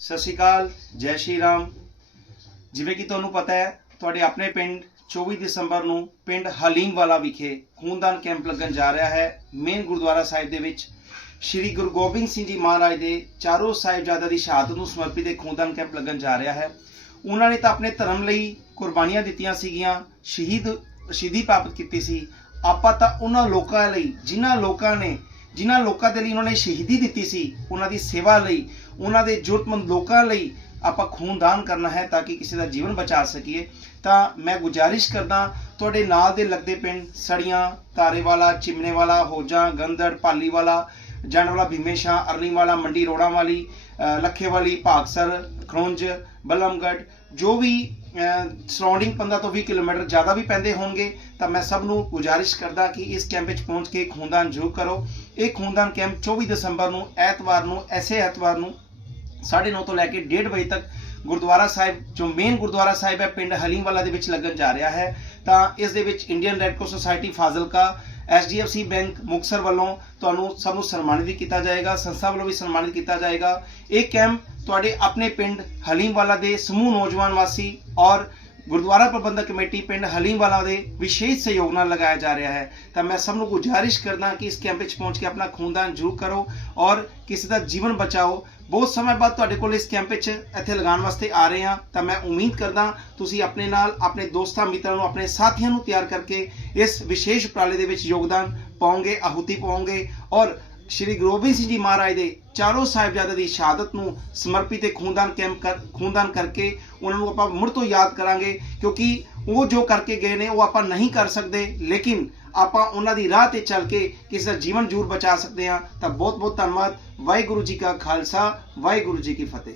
ਸਤਿ ਸ਼੍ਰੀ ਅਕਾਲ, ਜੈ ਸ਼੍ਰੀ ਰਾਮ। ਜਿਵੇਂ ਕਿ ਤੁਹਾਨੂੰ ਪਤਾ ਹੈ, ਤੁਹਾਡੇ ਆਪਣੇ ਪਿੰਡ 24 ਦਸੰਬਰ ਨੂੰ ਪਿੰਡ ਹਲੀਮ ਵਾਲਾ ਵਿਖੇ ਖੂਨਦਾਨ ਕੈਂਪ ਲੱਗਣ ਜਾ ਰਿਹਾ ਹੈ। ਮੇਨ ਗੁਰਦੁਆਰਾ ਸਾਹਿਬ ਦੇ ਵਿੱਚ ਸ਼੍ਰੀ ਗੁਰੂ ਗੋਬਿੰਦ ਸਿੰਘ ਜੀ ਮਹਾਰਾਜ ਦੇ ਚਾਰੋਂ ਸਾਹਿਬਜ਼ਾਦਿਆਂ ਦੀ ਸ਼ਹਾਦਤ ਨੂੰ ਸਮਰਪਿਤ ਇਹ ਖੂਨਦਾਨ ਕੈਂਪ ਲੱਗਣ ਜਾ ਰਿਹਾ ਹੈ। ਉਹਨਾਂ ਨੇ ਤਾਂ ਆਪਣੇ ਧਰਮ ਲਈ ਕੁਰਬਾਨੀਆਂ ਦਿੱਤੀਆਂ ਸੀਗੀਆਂ, ਸ਼ਹੀਦ, ਸ਼ਹੀਦੀ ਪ੍ਰਾਪਤ ਕੀਤੀ ਸੀ। ਆਪਾਂ ਤਾਂ ਉਹਨਾਂ ਲੋਕਾਂ ਲਈ, ਜਿਨ੍ਹਾਂ ਲੋਕਾਂ ਨੇ ਜਿਨ੍ਹਾਂ ਲੋਕਾਂ ਦੇ ਲਈ ਉਹਨਾਂ ਨੇ ਸ਼ਹੀਦੀ ਦਿੱਤੀ ਸੀ, ਉਹਨਾਂ ਦੀ ਸੇਵਾ ਲਈ, ਉਹਨਾਂ ਦੇ ਜ਼ਰੂਰਤਮੰਦ ਲੋਕਾਂ ਲਈ ਆਪਾਂ ਖੂਨਦਾਨ ਕਰਨਾ ਹੈ ਤਾਂ ਕਿ ਕਿਸੇ ਦਾ ਜੀਵਨ ਬਚਾ ਸਕੀਏ। ਤਾਂ ਮੈਂ ਗੁਜ਼ਾਰਿਸ਼ ਕਰਦਾ, ਤੁਹਾਡੇ ਨਾਲ ਦੇ ਲੱਗਦੇ ਪਿੰਡ ਸੜੀਆਂ, ਤਾਰੇਵਾਲਾ, ਚਿਮਨੇਵਾਲਾ, ਹੋਜਾਂ, ਗੰਦੜ, ਪਾਲੀਵਾਲਾ ਜੰਡਵਾਲਾ ਭੀਮੇਸ਼ਾ ਅਰਲੀਵਾਲਾ ਮੰਡੀ ਰੋੜਾ ਵਾਲੀ ਲੱਖੇਵਾਲੀ, ਭਾਗਸਰ, ਖਰੋਂਜ ਬਲਮਗੜ ਜੋ ਵੀ ਸਰਾਊਂਡਿੰਗ 15 ਤੋਂ 20 ਕਿਲੋਮੀਟਰ ਜ਼ਿਆਦਾ ਵੀ ਪੈਂਦੇ ਹੋਣਗੇ, ਤਾਂ ਮੈਂ ਸਭ ਨੂੰ ਗੁਜ਼ਾਰਿਸ਼ ਕਰਦਾ ਕਿ ਇਸ ਕੈਂਪ ਵਿੱਚ ਪਹੁੰਚ ਕੇ ਖੂਨਦਾਨ ਜ਼ਰੂਰ ਕਰੋ। ਇਹ ਖੂਨਦਾਨ ਕੈਂਪ 24 ਦਸੰਬਰ ਨੂੰ, ਐਤਵਾਰ ਨੂੰ, ਐਸੇ ਐਤਵਾਰ ਨੂੰ 9:30 ਤੋਂ ਲੈ ਕੇ 1:30 ਵਜੇ ਤੱਕ ਗੁਰਦੁਆਰਾ ਸਾਹਿਬ, ਜੋ ਮੇਨ ਗੁਰਦੁਆਰਾ ਸਾਹਿਬ ਹੈ, ਪਿੰਡ ਹਲੀਮਵਾਲਾ ਦੇ ਵਿੱਚ ਲੱਗਣ ਜਾ ਰਿਹਾ ਹੈ। ਤਾਂ ਇਸ ਦੇ ਵਿੱਚ Indian red cross society Fazilka HDFC bank Muktsar ਵੱਲੋਂ ਤੁਹਾਨੂੰ ਸਭ ਨੂੰ ਸਨਮਾਨਿਤ ਵੀ ਕੀਤਾ ਜਾਏਗਾ, ਸੰਸਥਾ ਵੱਲੋਂ ਵੀ ਸਨਮਾਨਿਤ ਕੀਤਾ ਜਾਏਗਾ। ਇਹ ਕੈਂਪ ਤੁਹਾਡੇ ਆਪਣੇ ਪਿੰਡ ਹਲੀਮਵਾਲਾ ਦੇ ਸਮੂਹ ਨੌਜਵਾਨ ਵਾਸੀ ਔਰ ਗੁਰਦੁਆਰਾ ਪ੍ਰਬੰਧਕ ਕਮੇਟੀ ਪਿੰਡ ਹਲੀਮਵਾਲਾ ਦੇ ਵਿਸ਼ੇਸ਼ ਸਹਿਯੋਗ ਨਾਲ ਲਗਾਇਆ ਜਾ ਰਿਹਾ ਹੈ। ਤਾਂ ਮੈਂ ਸਭ ਨੂੰ ਗੁਜ਼ਾਰਿਸ਼ ਕਰਦਾ ਕਿ ਇਸ ਕੈਂਪ ਵਿੱਚ ਪਹੁੰਚ ਕੇ ਆਪਣਾ ਖੂਨਦਾਨ ਜ਼ਰੂਰ ਕਰੋ ਔਰ ਕਿਸੇ ਦਾ ਜੀਵਨ ਬਚਾਓ। ਬਹੁਤ ਸਮੇਂ ਬਾਅਦ ਤੁਹਾਡੇ ਕੋਲ ਇਸ ਕੈਂਪ ਵਿੱਚ ਇੱਥੇ ਲਗਾਉਣ ਵਾਸਤੇ ਆ ਰਹੇ ਹਾਂ। ਤਾਂ ਮੈਂ ਉਮੀਦ ਕਰਦਾ ਤੁਸੀਂ ਆਪਣੇ ਨਾਲ, ਆਪਣੇ ਦੋਸਤਾਂ, ਮਿੱਤਰਾਂ ਨੂੰ, ਆਪਣੇ ਸਾਥੀਆਂ ਨੂੰ ਤਿਆਰ ਕਰਕੇ ਇਸ ਵਿਸ਼ੇਸ਼ ਉਪਰਾਲੇ ਦੇ ਵਿੱਚ ਯੋਗਦਾਨ ਪਾਉਂਗੇ ਆਹੂਤੀ ਪਾਓਗੇ ਔਰ ਸ਼੍ਰੀ ਗੁਰੂ ਗੋਬਿੰਦ ਸਿੰਘ ਜੀ ਮਹਾਰਾਜ ਦੇ ਚਾਰੋਂ ਸਾਹਿਬਜ਼ਾਦਿਆਂ ਦੀ ਸ਼ਹਾਦਤ ਨੂੰ ਸਮਰਪਿਤ ਇਹ ਖੂਨਦਾਨ ਕੈਂਪ ਕਰ, ਖੂਨਦਾਨ ਕਰਕੇ ਉਹਨਾਂ ਨੂੰ ਆਪਾਂ ਮੁੜ ਤੋਂ ਯਾਦ ਕਰਾਂਗੇ ਕਿਉਂਕਿ ਉਹ ਜੋ ਕਰਕੇ ਗਏ ਨੇ, ਉਹ ਆਪਾਂ ਨਹੀਂ ਕਰ ਸਕਦੇ। ਲੇਕਿਨ ਆਪਾਂ ਉਹਨਾਂ ਦੀ ਰਾਹ ਤੇ ਚੱਲ ਕੇ ਕਿਸੇ ਦਾ ਜੀਵਨ ਜ਼ਰੂਰ ਬਚਾ ਸਕਦੇ ਹਾਂ, ਤਾਂ ਬਹੁਤ ਬਹੁਤ ਧੰਨਵਾਦ। ਵਾਹਿਗੁਰੂ ਜੀ ਕਾ ਖਾਲਸਾ, ਵਾਹਿਗੁਰੂ ਜੀ ਕੀ ਫਤਿਹ।